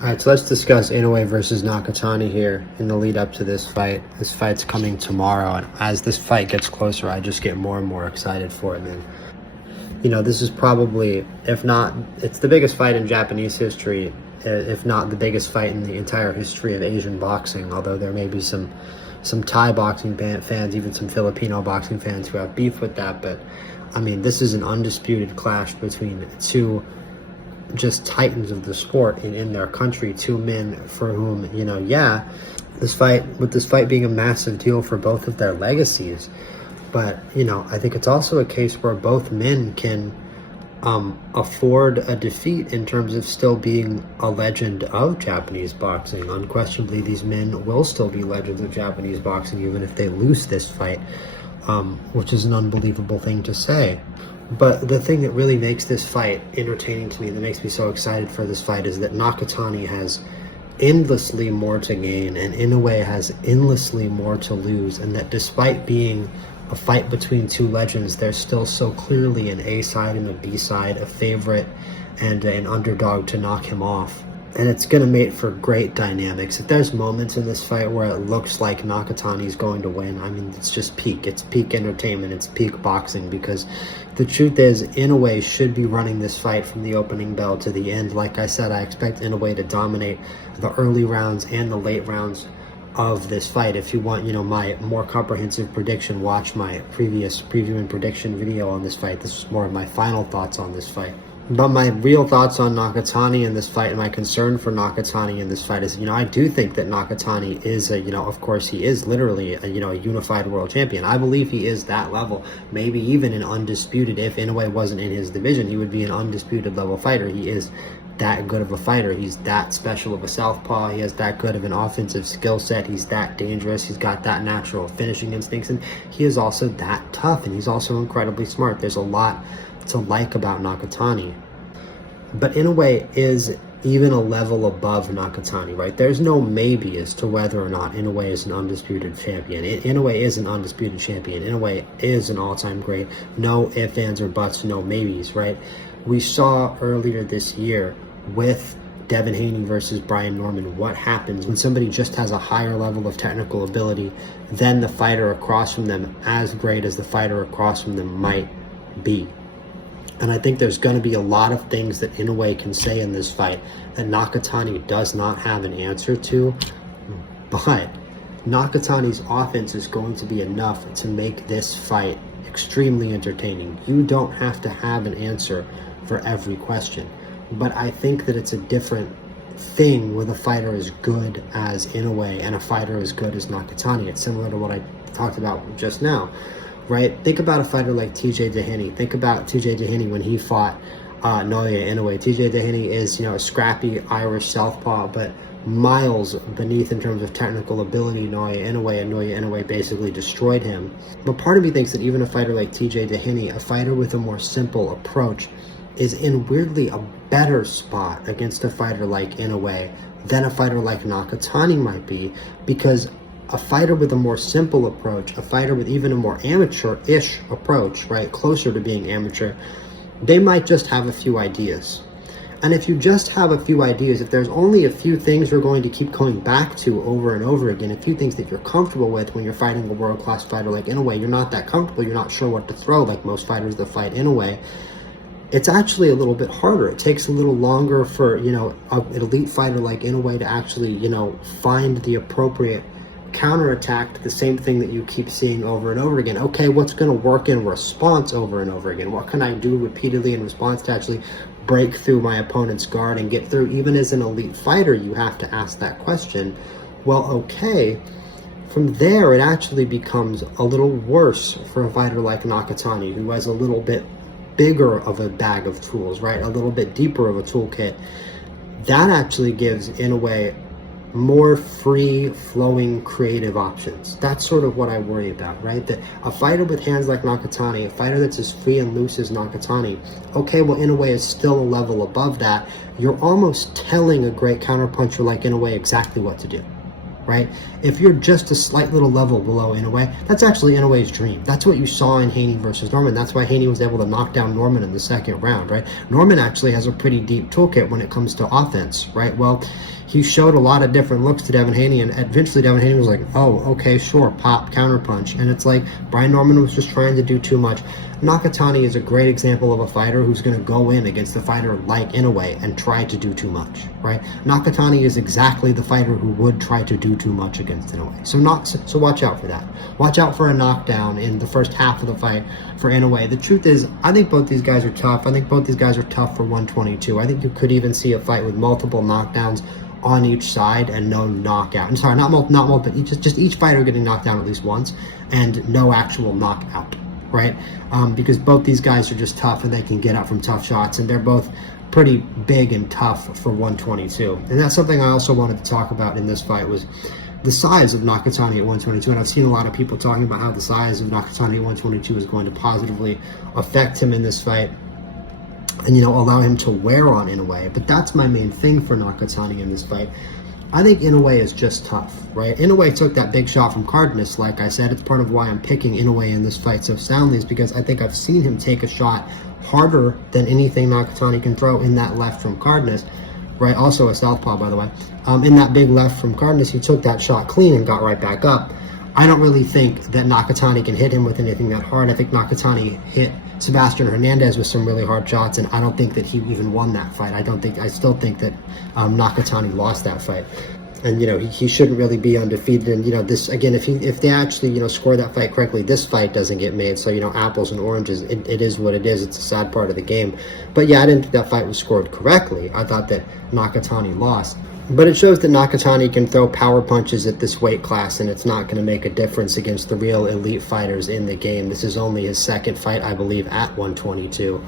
All right, so let's discuss Inoue versus Nakatani here in the lead up to this fight. This fight's coming tomorrow, and as this fight gets closer, I just get more and more excited for it, man. You know, this is probably, if not, it's the biggest fight in Japanese history, if not the biggest fight in the entire history of Asian boxing, although there may be some Thai boxing fans, even some Filipino boxing fans who have beef with that. But, I mean, this is an undisputed clash between two just titans of the sport in their country, two men for whom, you know, yeah, this fight being a massive deal for both of their legacies. But, you know, I think it's also a case where both men can afford a defeat in terms of still being a legend of Japanese boxing. Unquestionably, these men will still be legends of Japanese boxing even if they lose this fight, which is an unbelievable thing to say. But the thing that really makes this fight entertaining to me, that makes me so excited for this fight, is that Nakatani has endlessly more to gain and Inoue has endlessly more to lose, and that despite being a fight between two legends, there's still so clearly an A side and a B side, a favorite and an underdog to knock him off. And it's going to make for great dynamics. If there's moments in this fight where it looks like Nakatani's going to win, I mean, it's just peak. It's peak entertainment. It's peak boxing, because the truth is, Inoue should be running this fight from the opening bell to the end. Like I said, I expect Inoue to dominate the early rounds and the late rounds of this fight. If you want, you know, my more comprehensive prediction, watch my previous preview and prediction video on this fight. This is more of my final thoughts on this fight. But my real thoughts on Nakatani in this fight, and my concern for Nakatani in this fight is, you know, I do think that Nakatani is a, you know, of course he is literally a, you know, a unified world champion. I believe he is that level, maybe even an undisputed. If Inoue wasn't in his division, he would be an undisputed level fighter. He is that good of a fighter. He's that special of a southpaw. He has that good of an offensive skill set. He's that dangerous. He's got that natural finishing instincts, and he is also that tough, and he's also incredibly smart. There's a lot to like about Nakatani. But Inoue is even a level above Nakatani, right? There's no maybe as to whether or not Inoue is an undisputed champion. Inoue is an undisputed champion. Inoue is an all-time great. No ifs, ands, or buts, no maybes, right? We saw earlier this year with Devin Haney versus Brian Norman what happens when somebody just has a higher level of technical ability than the fighter across from them, as great as the fighter across from them might be. And I think there's going to be a lot of things that Inoue can say in this fight that Nakatani does not have an answer to. But Nakatani's offense is going to be enough to make this fight extremely entertaining. You don't have to have an answer for every question. But I think that it's a different thing with a fighter as good as Inoue and a fighter as good as Nakatani. It's similar to what I talked about just now. Right? Think about a fighter like TJ Dehaney. Think about TJ Dehaney when he fought Naoya Inoue. TJ Dehaney is, you know, a scrappy Irish southpaw, but miles beneath in terms of technical ability Naoya Inoue, and Naoya Inoue basically destroyed him. But part of me thinks that even a fighter like TJ Dehaney, a fighter with a more simple approach, is in weirdly a better spot against a fighter like Inoue than a fighter like Nakatani might be, because a fighter with a more simple approach, a fighter with even a more amateur-ish approach, right, closer to being amateur, they might just have a few ideas. And if you just have a few ideas, if there's only a few things you're going to keep going back to over and over again, a few things that you're comfortable with when you're fighting a world-class fighter like Inoue, you're not that comfortable, you're not sure what to throw like most fighters that fight Inoue, it's actually a little bit harder. It takes a little longer for, you know, an elite fighter like Inoue to actually, you know, find the appropriate counterattack to the same thing that you keep seeing over and over again. Okay, what's going to work in response over and over again? What can I do repeatedly in response to actually break through my opponent's guard and get through? Even as an elite fighter, you have to ask that question. Well, okay, from there it actually becomes a little worse for a fighter like Nakatani, who has a little bit bigger of a bag of tools, right? A little bit deeper of a toolkit. That actually gives, in a way, more free-flowing creative options. That's sort of what I worry about, right? That a fighter with hands like Nakatani, a fighter that's as free and loose as Nakatani, okay, well, Inoue is still a level above that. You're almost telling a great counterpuncher like Inoue exactly what to do. right? If you're just a slight little level below Inoue, that's actually Inoue's dream. That's what you saw in Haney versus Norman. That's why Haney was able to knock down Norman in the second round, right? Norman actually has a pretty deep toolkit when it comes to offense, right? Well, he showed a lot of different looks to Devin Haney, and eventually Devin Haney was like, oh, okay, sure, pop, counterpunch. And it's like Brian Norman was just trying to do too much. Nakatani is a great example of a fighter who's going to go in against a fighter like Inoue and try to do too much, right? Nakatani is exactly the fighter who would try to do too much against Inoue. So watch out for that. Watch out for a knockdown in the first half of the fight for Inoue. The truth is, I think both these guys are tough. I think both these guys are tough for 122. I think you could even see a fight with multiple knockdowns on each side and no knockout. I'm sorry, not multiple, but just each fighter getting knocked down at least once and no actual knockout, right? Because both these guys are just tough and they can get out from tough shots, and they're both pretty big and tough for 122. And that's something I also wanted to talk about in this fight, was the size of Nakatani at 122. And I've seen a lot of people talking about how the size of Nakatani at 122 is going to positively affect him in this fight and, you know, allow him to wear on Inoue. But that's my main thing for Nakatani in this fight. I think Inoue is just tough, right? Inoue took that big shot from Cardenas. Like I said, it's part of why I'm picking Inoue in this fight so soundly, is because I think I've seen him take a shot harder than anything Nakatani can throw in that left from Cardenas, right? Also a southpaw, by the way. In that big left from Cardenas, he took that shot clean and got right back up. I don't really think that Nakatani can hit him with anything that hard. I think Nakatani hit Sebastian Hernandez with some really hard shots, and I don't think that he even won that fight. I still think that Nakatani lost that fight. And, you know, he shouldn't really be undefeated. And, you know, this, again, if they actually, you know, score that fight correctly, this fight doesn't get made. So, you know, apples and oranges, it is what it is. It's a sad part of the game. But, yeah, I didn't think that fight was scored correctly. I thought that Nakatani lost. But it shows that Nakatani can throw power punches at this weight class, and it's not going to make a difference against the real elite fighters in the game. This is only his second fight, I believe, at 122.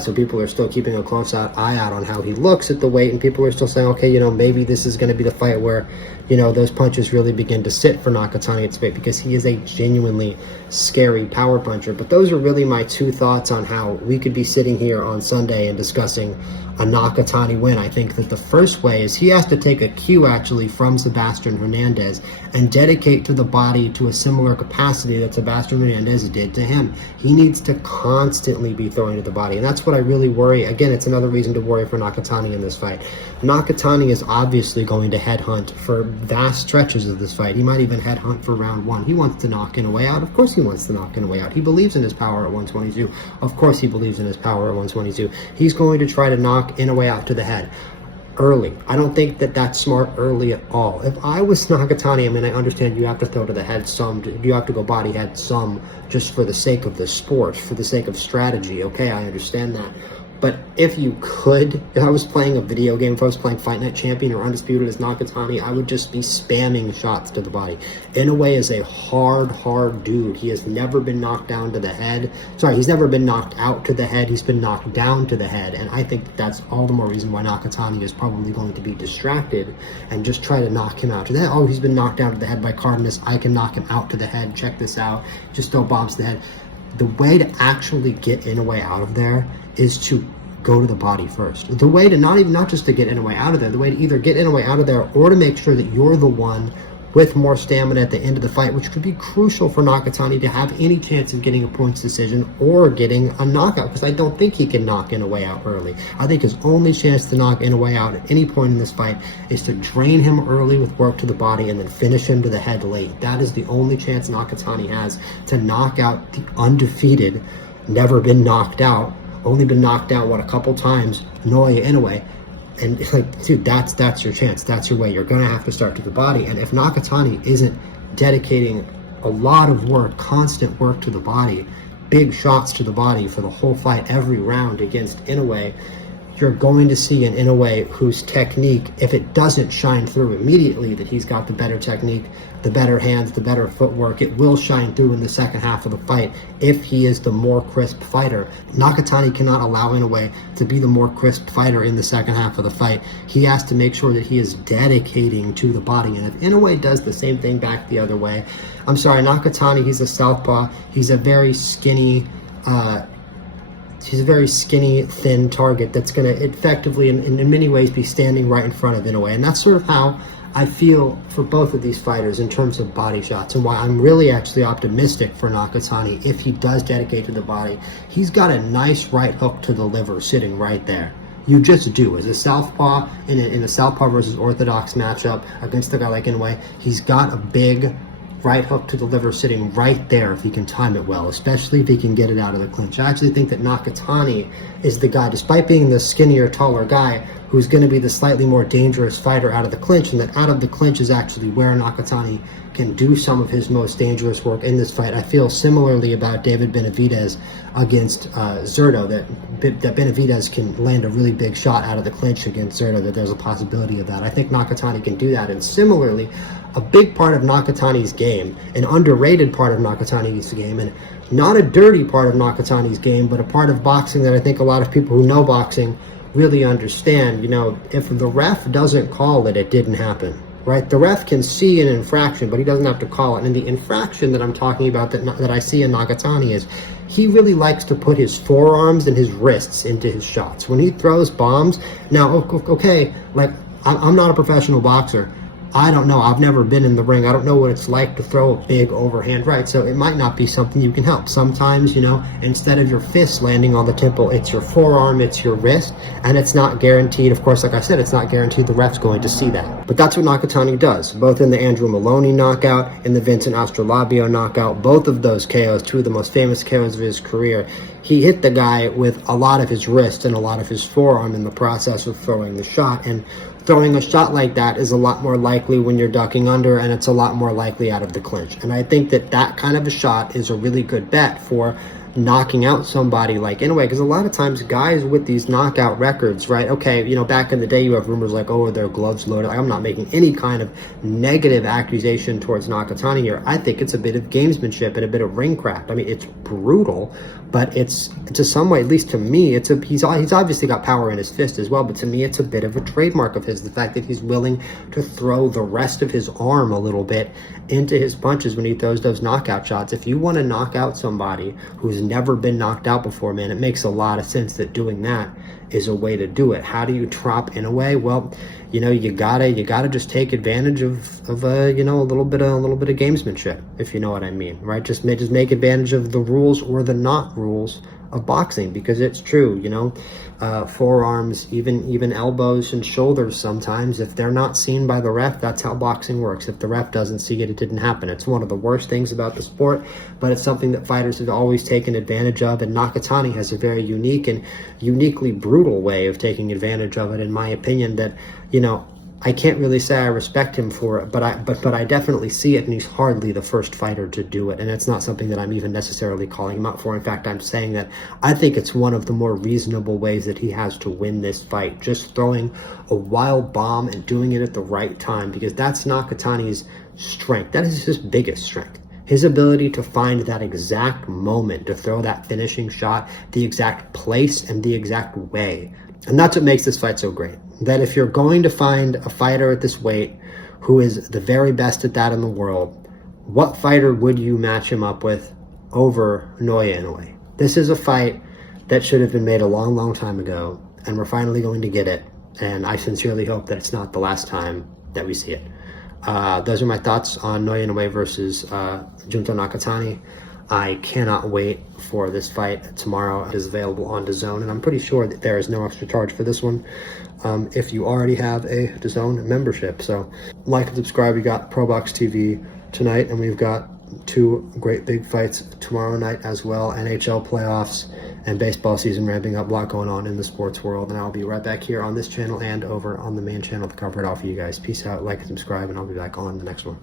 So people are still keeping a close eye out on how he looks at the weight, and people are still saying, okay, you know, maybe this is going to be the fight where, you know, those punches really begin to sit for Nakatani at weight, because he is a genuinely scary power puncher. But those are really my two thoughts on how we could be sitting here on Sunday and discussing a Nakatani win. I think that the first way is he has to take a cue actually from Sebastian Hernandez and dedicate to the body to a similar capacity that Sebastian Hernandez did to him. He needs to constantly be throwing to the body, and that's what I really worry. Again, it's another reason to worry for Nakatani in this fight. Nakatani is obviously going to headhunt for vast stretches of this fight. He might even headhunt for round one. He wants to knock Inoue out. Of course he wants to knock Inoue out. He believes in his power at 122. Of course he believes in his power at 122. He's going to try to knock Inoue out to the head early. I don't think that that's smart early at all. If I was Nakatani, I mean, I understand you have to throw to the head some, you have to go body head some, just for the sake of the sport, for the sake of strategy. Okay, I understand that. But if you could, if I was playing a video game, if I was playing Fight Night Champion or Undisputed as Nakatani, I would just be spamming shots to the body. Inoue is a hard dude. He has never been knocked down to the head. Sorry, he's never been knocked out to the head. He's been knocked down to the head. And I think that's all the more reason why Nakatani is probably going to be distracted and just try to knock him out to the head. Oh, he's been knocked down to the head by Cardenas. I can knock him out to the head. Check this out. Just throw bombs to the head. The way to actually get Inoue out of there is to go to the body first. The way to not just to get Inoue out of there, the way to either get Inoue out of there or to make sure that you're the one with more stamina at the end of the fight, which could be crucial for Nakatani to have any chance of getting a points decision or getting a knockout, because I don't think he can knock Inoue out early. I think his only chance to knock Inoue out at any point in this fight is to drain him early with work to the body and then finish him to the head late. That is the only chance Nakatani has to knock out the undefeated, never been knocked out, only been knocked out, a couple times, Naoya Inoue. And, like, dude, that's your chance. That's your way. You're going to have to start to the body. And if Nakatani isn't dedicating a lot of work, constant work to the body, big shots to the body for the whole fight, every round against Inoue, you're going to see an Inoue whose technique, if it doesn't shine through immediately, that he's got the better technique, the better hands, the better footwork, it will shine through in the second half of the fight if he is the more crisp fighter. Nakatani cannot allow Inoue to be the more crisp fighter in the second half of the fight. He has to make sure that he is dedicating to the body. And if Inoue does the same thing back the other way, I'm sorry, Nakatani, he's a southpaw. He's a very skinny, thin target that's going to effectively, in many ways, be standing right in front of Inoue. And that's sort of how I feel for both of these fighters in terms of body shots, and why I'm really actually optimistic for Nakatani if he does dedicate to the body. He's got a nice right hook to the liver sitting right there. You just do. As a southpaw, in a southpaw versus orthodox matchup against a guy like Inoue, he's got a big right hook to the liver sitting right there if he can time it well, especially if he can get it out of the clinch. I actually think that Nakatani is the guy, despite being the skinnier, taller guy, who's going to be the slightly more dangerous fighter out of the clinch, and that out of the clinch is actually where Nakatani can do some of his most dangerous work in this fight. I feel similarly about David Benavidez against Zurdo, that Benavidez can land a really big shot out of the clinch against Zurdo, that there's a possibility of that. I think Nakatani can do that, and similarly, a big part of Nakatani's game, an underrated part of Nakatani's game, and not a dirty part of Nakatani's game, but a part of boxing that I think a lot of people who know boxing really understand. You know, if the ref doesn't call it, it didn't happen, right? The ref can see an infraction, but he doesn't have to call it. And the infraction that I'm talking about that I see in Nakatani is he really likes to put his forearms and his wrists into his shots. When he throws bombs, now, okay, like, I'm not a professional boxer. I don't know. I've never been in the ring. I don't know what it's like to throw a big overhand right. So it might not be something you can help. Sometimes, you know, instead of your fist landing on the temple, it's your forearm, it's your wrist, and it's not guaranteed. Of course, like I said, it's not guaranteed the ref's going to see that. But that's what Nakatani does, both in the Andrew Maloney knockout, in the Vincent Astrolabio knockout, both of those KOs, two of the most famous KOs of his career. He hit the guy with a lot of his wrist and a lot of his forearm in the process of throwing the shot. And throwing a shot like that is a lot more likely when you're ducking under, and it's a lot more likely out of the clinch. And I think that that kind of a shot is a really good bet for knocking out somebody like Inoue, because a lot of times guys with these knockout records, right? Okay, you know, back in the day you have rumors like, oh, are their gloves loaded? I'm not making any kind of negative accusation towards Nakatani here. I think it's a bit of gamesmanship and a bit of ring craft. I mean, it's brutal, but it's to some way, at least to me, he's obviously got power in his fist as well, but to me it's a bit of a trademark of his, the fact that he's willing to throw the rest of his arm a little bit into his punches when he throws those knockout shots. If you want to knock out somebody who's never been knocked out before, man, it makes a lot of sense that doing that is a way to do it. How do you trap Inoue? Well, you know, you gotta just take advantage of you know, a little bit of gamesmanship, if you know what I mean, right? Just make advantage of the rules or the not rules of boxing, because it's true, you know, forearms, even elbows and shoulders, sometimes if they're not seen by the ref, that's how boxing works. If the ref doesn't see it, it didn't happen. It's one of the worst things about the sport, but it's something that fighters have always taken advantage of, and Nakatani has a very unique and uniquely brutal way of taking advantage of it, in my opinion, that, you know, I can't really say I respect him for it, but I definitely see it, and he's hardly the first fighter to do it, and it's not something that I'm even necessarily calling him out for. In fact, I'm saying that I think it's one of the more reasonable ways that he has to win this fight, just throwing a wild bomb and doing it at the right time, because that's Nakatani's strength. That is his biggest strength. His ability to find that exact moment to throw that finishing shot, the exact place and the exact way. And that's what makes this fight so great. That if you're going to find a fighter at this weight who is the very best at that in the world, what fighter would you match him up with over Naoya Inoue? This is a fight that should have been made a long, long time ago, and we're finally going to get it. And I sincerely hope that it's not the last time that we see it. Those are my thoughts on Naoya Inoue versus Junto Nakatani. I cannot wait for this fight tomorrow. It is available on DAZN, and I'm pretty sure that there is no extra charge for this one if you already have a DAZN membership. So like and subscribe. We got Pro Box TV tonight, and we've got two great big fights tomorrow night as well. NHL playoffs and baseball season ramping up. A lot going on in the sports world, and I'll be right back here on this channel and over on the main channel to cover it all for you guys. Peace out, like and subscribe, and I'll be back on the next one.